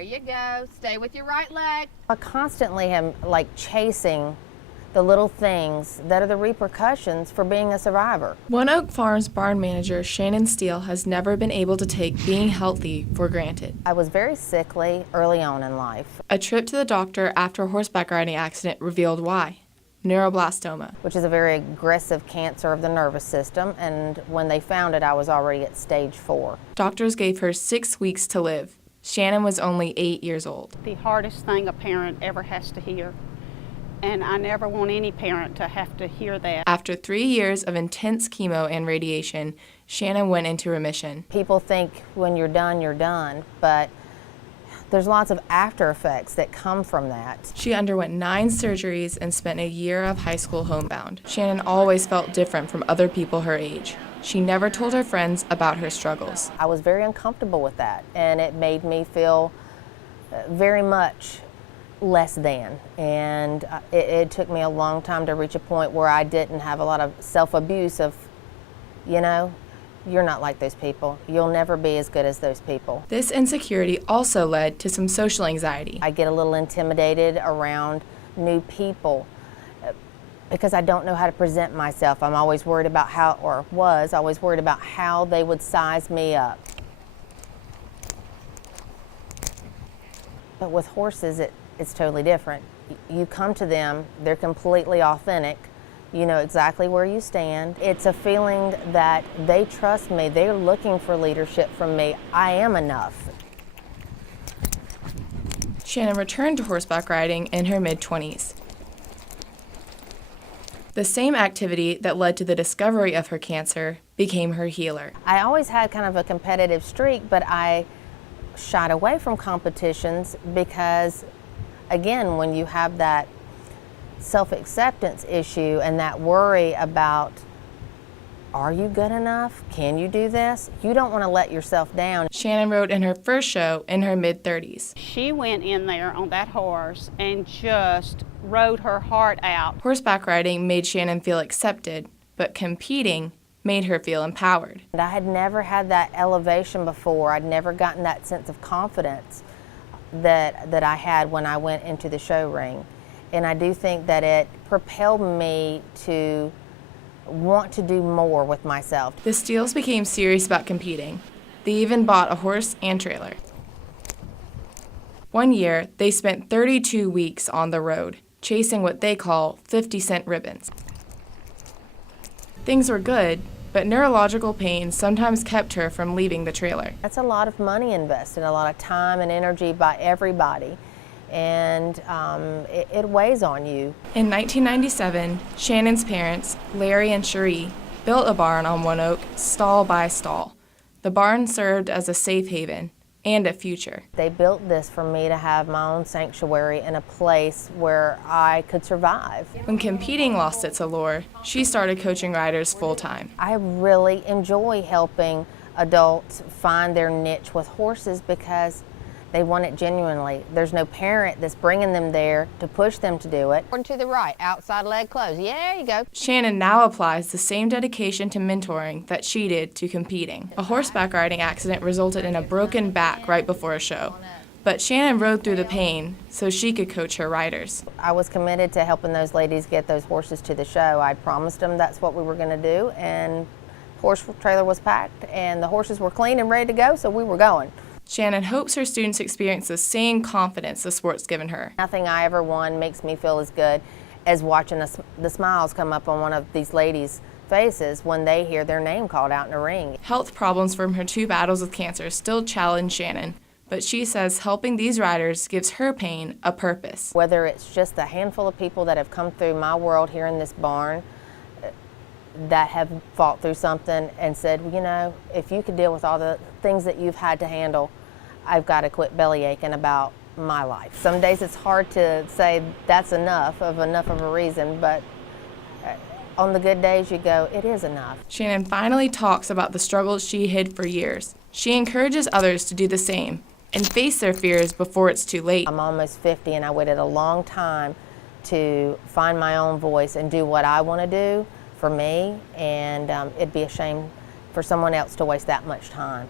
There you go. Stay with your right leg. I constantly am like chasing the little things that are the repercussions for being a survivor. One Oak Farms barn manager Shannon Steele has never been able to take being healthy for granted. I was very sickly early on in life. A trip to the doctor after a horseback riding accident revealed why. Neuroblastoma, which is a very aggressive cancer of the nervous system, and when they found it, I was already at stage 4. Doctors gave her 6 weeks to live. Shannon was only 8 years old. The hardest thing a parent ever has to hear, and I never want any parent to have to hear that. After 3 years of intense chemo and radiation, Shannon went into remission. People think when you're done, but there's lots of after effects that come from that. She underwent 9 surgeries and spent a year of high school homebound. Shannon always felt different from other people her age. She never told her friends about her struggles. I was very uncomfortable with that, and it made me feel very much less than. And it took me a long time to reach a point where I didn't have a lot of self-abuse of, you know, you're not like those people. You'll never be as good as those people. This insecurity also led to some social anxiety. I get a little intimidated around new people because I don't know how to present myself. I'm always worried about how, or was always worried about how they would size me up. But with horses, it's totally different. You come to them, they're completely authentic. You know exactly where you stand. It's a feeling that they trust me. They're looking for leadership from me. I am enough. Shannon returned to horseback riding in her mid-20s. The same activity that led to the discovery of her cancer became her healer. I always had kind of a competitive streak, but I shied away from competitions because, again, when you have that self-acceptance issue and that worry about, are you good enough? Can you do this? You don't want to let yourself down. Shannon rode in her first show in her mid-30s. She went in there on that horse and just rode her heart out. Horseback riding made Shannon feel accepted, but competing made her feel empowered. And I had never had that elevation before. I'd never gotten that sense of confidence that I had when I went into the show ring. And I do think that it propelled me to want to do more with myself. The Steeles became serious about competing. They even bought a horse and trailer. One year, they spent 32 weeks on the road, chasing what they call 50-cent ribbons. Things were good, but neurological pain sometimes kept her from leaving the trailer. That's a lot of money invested, a lot of time and energy by everybody. And it weighs on you. In 1997, Shannon's parents, Larry and Cherie, built a barn on One Oak, stall by stall. The barn served as a safe haven and a future. They built this for me to have my own sanctuary and a place where I could survive. When competing lost its allure, she started coaching riders full-time. I really enjoy helping adults find their niche with horses because they want it genuinely. There's no parent that's bringing them there to push them to do it. Or to the right, outside leg closed. Yeah, there you go. Shannon now applies the same dedication to mentoring that she did to competing. A horseback riding accident resulted in a broken back right before a show. But Shannon rode through the pain so she could coach her riders. I was committed to helping those ladies get those horses to the show. I promised them that's what we were going to do, and the horse trailer was packed, and the horses were clean and ready to go, so we were going. Shannon hopes her students experience the same confidence the sport's given her. Nothing I ever won makes me feel as good as watching the smiles come up on one of these ladies' faces when they hear their name called out in the ring. Health problems from her 2 battles with cancer still challenge Shannon, but she says helping these riders gives her pain a purpose. Whether it's just a handful of people that have come through my world here in this barn that have fought through something and said, well, you know, if you could deal with all the things that you've had to handle, I've got to quit belly aching about my life. Some days it's hard to say that's enough of a reason, but on the good days you go, it is enough. Shannon finally talks about the struggles she hid for years. She encourages others to do the same and face their fears before it's too late. I'm almost 50 and I waited a long time to find my own voice and do what I want to do for me, and it'd be a shame for someone else to waste that much time.